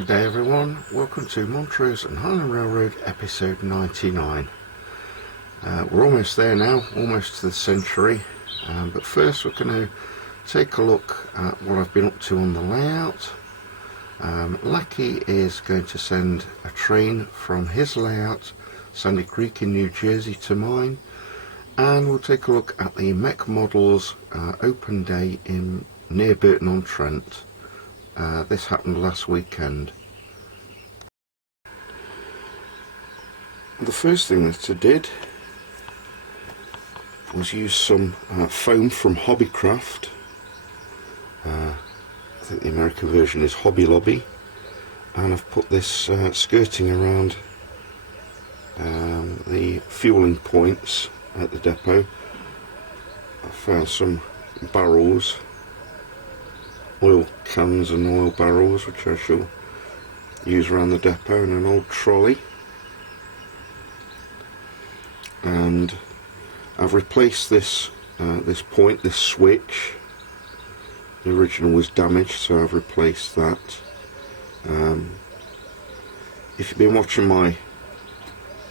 Good day everyone, welcome to Montrose and Highland Railroad episode 99. We're almost there now, almost to the century, but first we're going to take a look at what I've been up to on the layout. Lackey is going to send a train from his layout, Sandy Creek in New Jersey, to mine, and we'll take a look at the Mech Models open day near Burton-on-Trent. This happened last weekend. The first thing that I did was use some foam from Hobbycraft. I think the American version is Hobby Lobby, and I've put this skirting around the fueling points at the depot. I found some barrels, oil cans and oil barrels, which I shall use around the depot, and an old trolley. And I've replaced this point, this switch. The original was damaged, so I've replaced that. If you've been watching my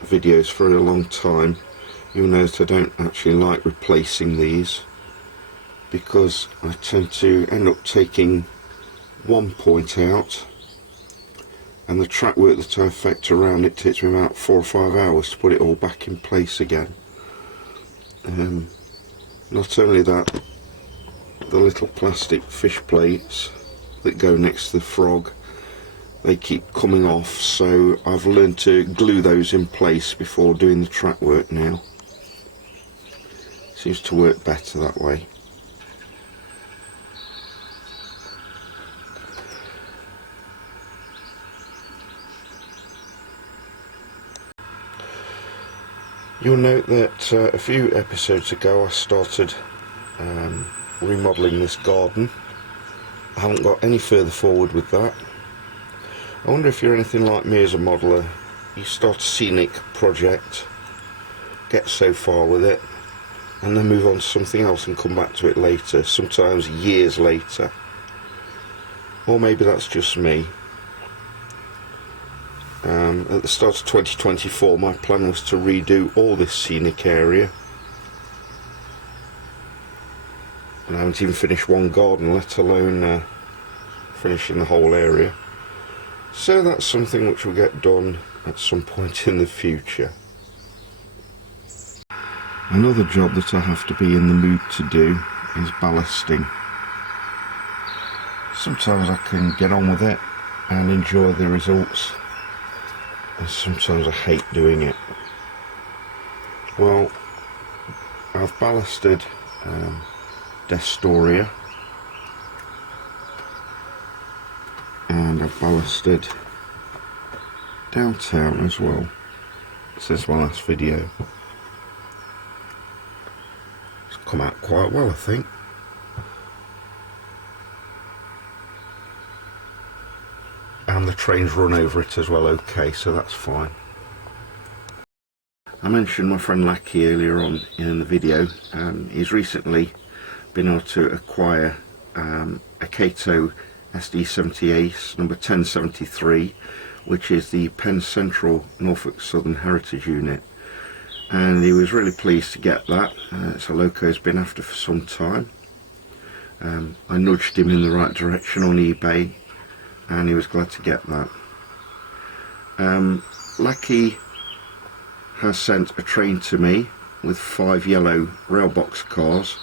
videos for a long time, you'll notice I don't actually like replacing these, because I tend to end up taking one point out, and the track work that I effect around it takes me about 4 or 5 hours to put it all back in place again. Not only that, the little plastic fish plates that go next to the frog, they keep coming off, so I've learned to glue those in place before doing the track work now. Seems to work better that way. You'll note that a few episodes ago I started remodelling this garden. I haven't got any further forward with that. I wonder if you're anything like me as a modeller. You start a Scenic project, get so far with it, and then move on to something else and come back to it later, sometimes years later. Or maybe that's just me. At the start of 2024 my plan was to redo all this scenic area, and I haven't even finished one garden, let alone finishing the whole area. So that's something which will get done at some point in the future. Another job that I have to be in the mood to do is ballasting. Sometimes I can get on with it and enjoy the results, and sometimes I hate doing it. Well, I've ballasted Destoria, and I've ballasted downtown as well since my last video. It's come out quite well, I think. And the trains run over it as well, okay, so that's fine. I mentioned my friend Lackey earlier on in the video. He's recently been able to acquire a Cato SD70 Ace number 1073, which is the Penn Central Norfolk Southern Heritage unit, and he was really pleased to get that. It's a loco he's been after for some time. I nudged him in the right direction on eBay, and he was glad to get that. Lackey has sent a train to me with 5 yellow rail box cars,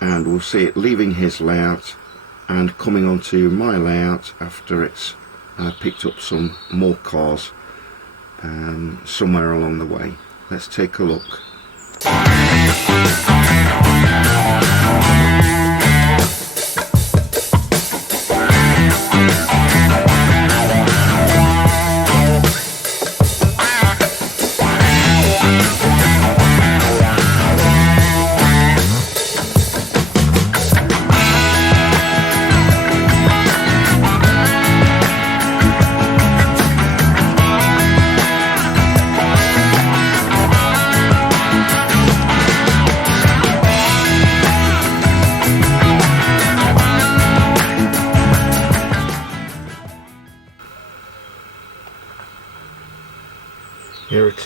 and we'll see it leaving his layout and coming onto my layout after it's picked up some more cars somewhere along the way. Let's take a look.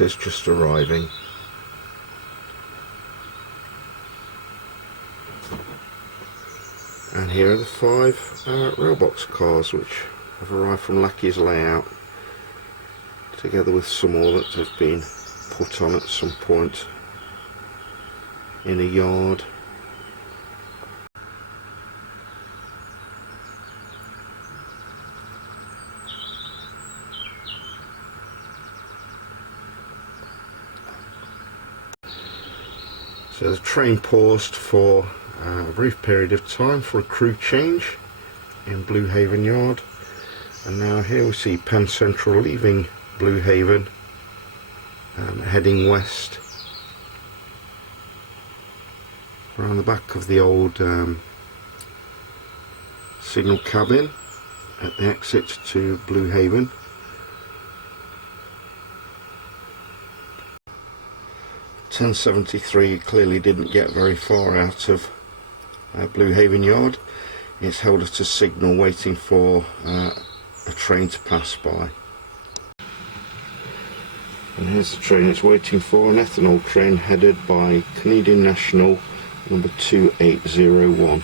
visitors just arriving. And here are the 5 railbox cars which have arrived from Lackie's layout, together with some more that have been put on at some point in a yard. So the train paused for a brief period of time for a crew change in Blue Haven Yard, and now here we see Penn Central leaving Blue Haven, heading west around the back of the old signal cabin at the exit to Blue Haven. (1073) clearly didn't get very far out of Blue Haven Yard. It's held at a signal waiting for a train to pass by. And here's the train it's waiting for, an ethanol train headed by Canadian National number 2801.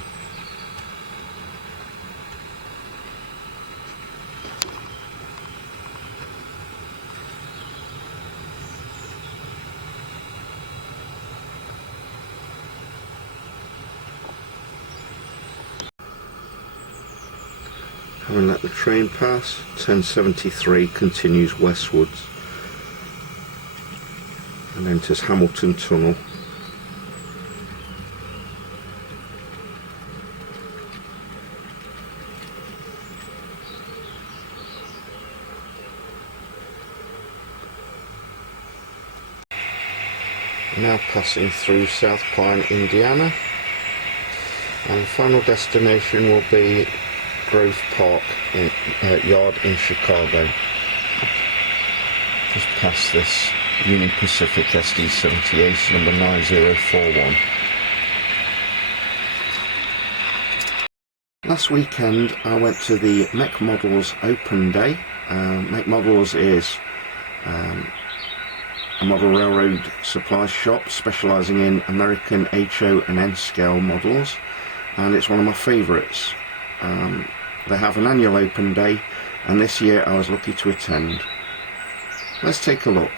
Having let the train pass, 1073 continues westwards and enters Hamilton Tunnel. Now passing through South Pine, Indiana, and the final destination will be Grove Park Yard in Chicago. Just past this Union Pacific SD78 number 9041. Last weekend I went to the Mech Models open day. Mech Models is a model railroad supply shop specialising in American HO and N scale models, and it's one of my favourites. They have an annual open day, and this year I was lucky to attend. Let's take a look.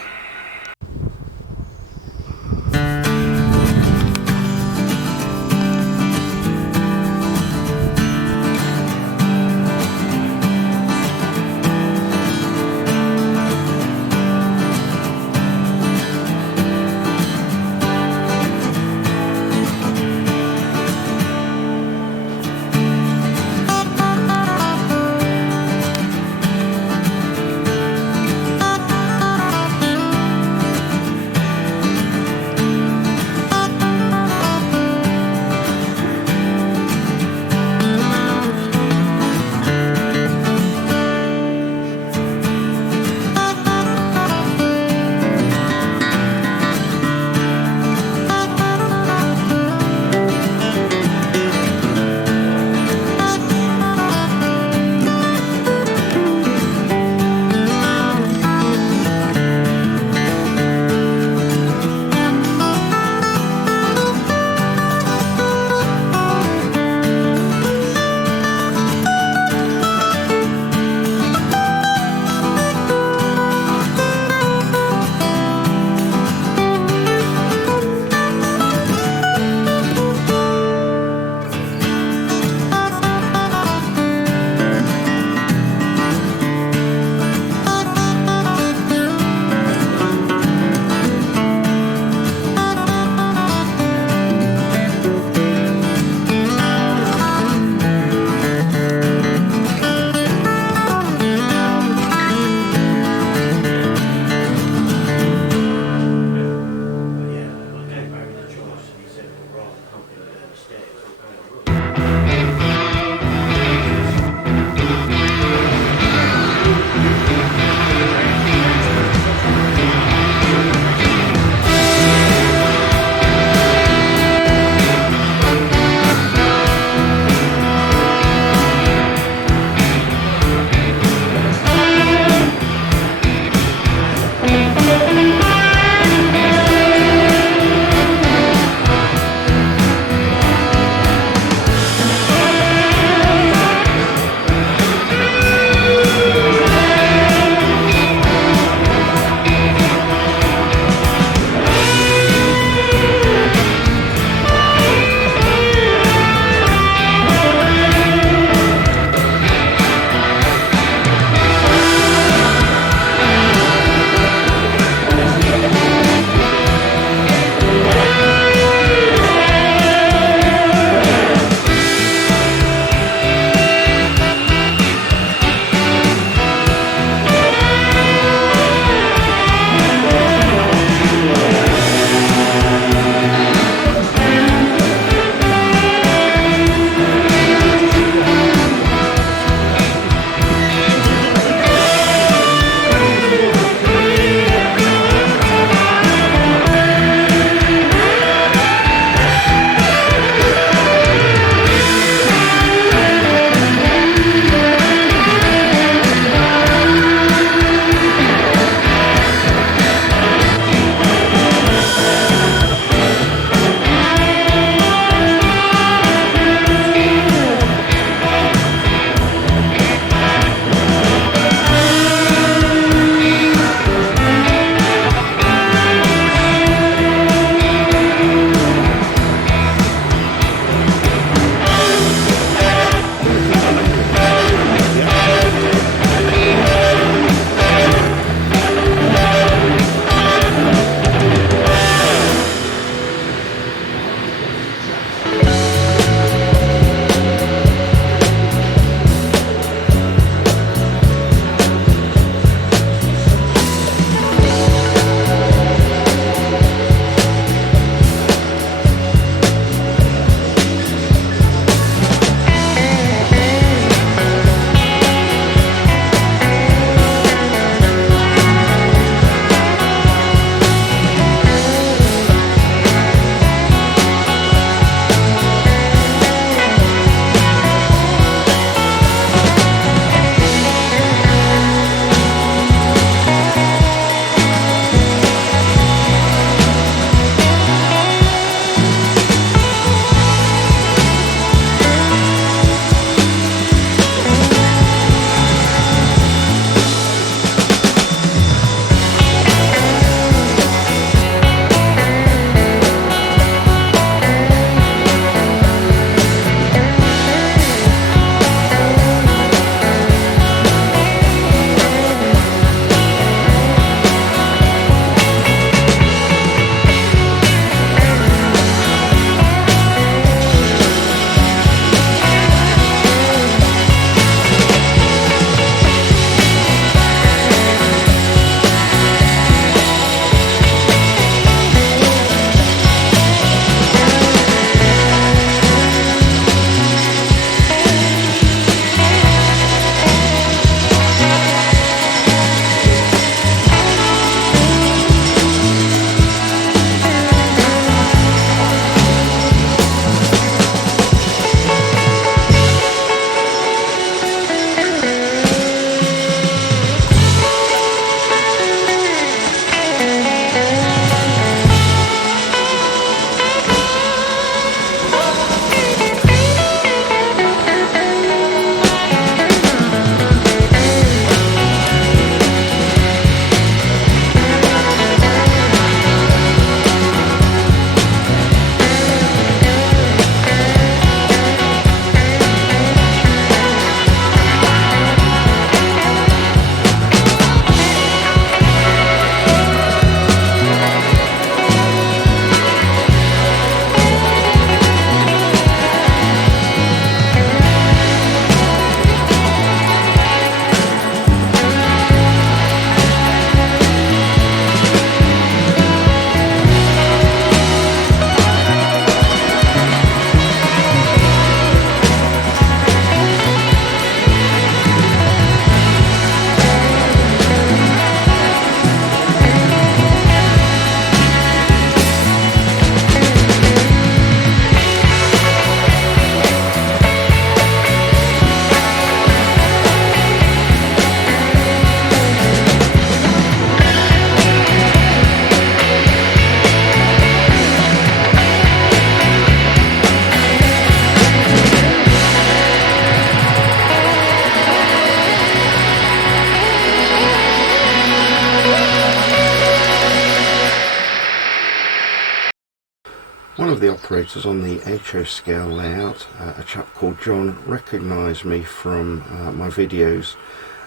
One of the operators on the HO scale layout, a chap called John, recognised me from my videos,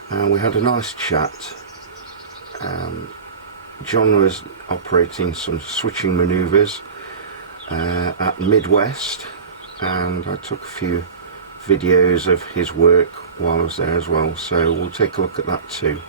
and we had a nice chat. John was operating some switching manoeuvres at Midwest, and I took a few videos of his work while I was there as well, so we'll take a look at that too.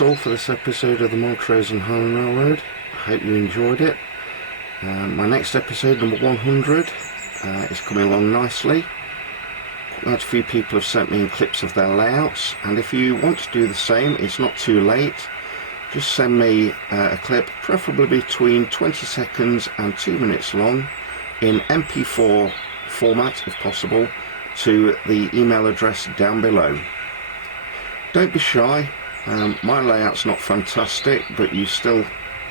That's all for this episode of the Montrose and Highland Railroad. I hope you enjoyed it. My next episode, number 100, is coming along nicely. Quite a few people have sent me in clips of their layouts, and if you want to do the same, it's not too late. Just send me a clip, preferably between 20 seconds and 2 minutes long, in MP4 format if possible, to the email address down below. Don't be shy. My layout's not fantastic, but you still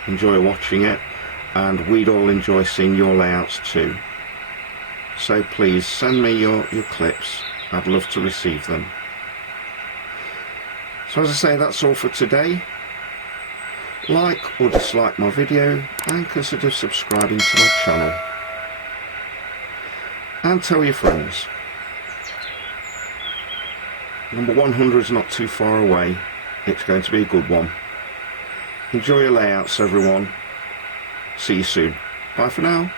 enjoy watching it, and we'd all enjoy seeing your layouts too. So please send me your clips. I'd love to receive them. So as I say, that's all for today. Like or dislike my video, and consider subscribing to my channel. And tell your friends. Number 100 is not too far away. It's going to be a good one. Enjoy your layouts, everyone. See you soon. Bye for now.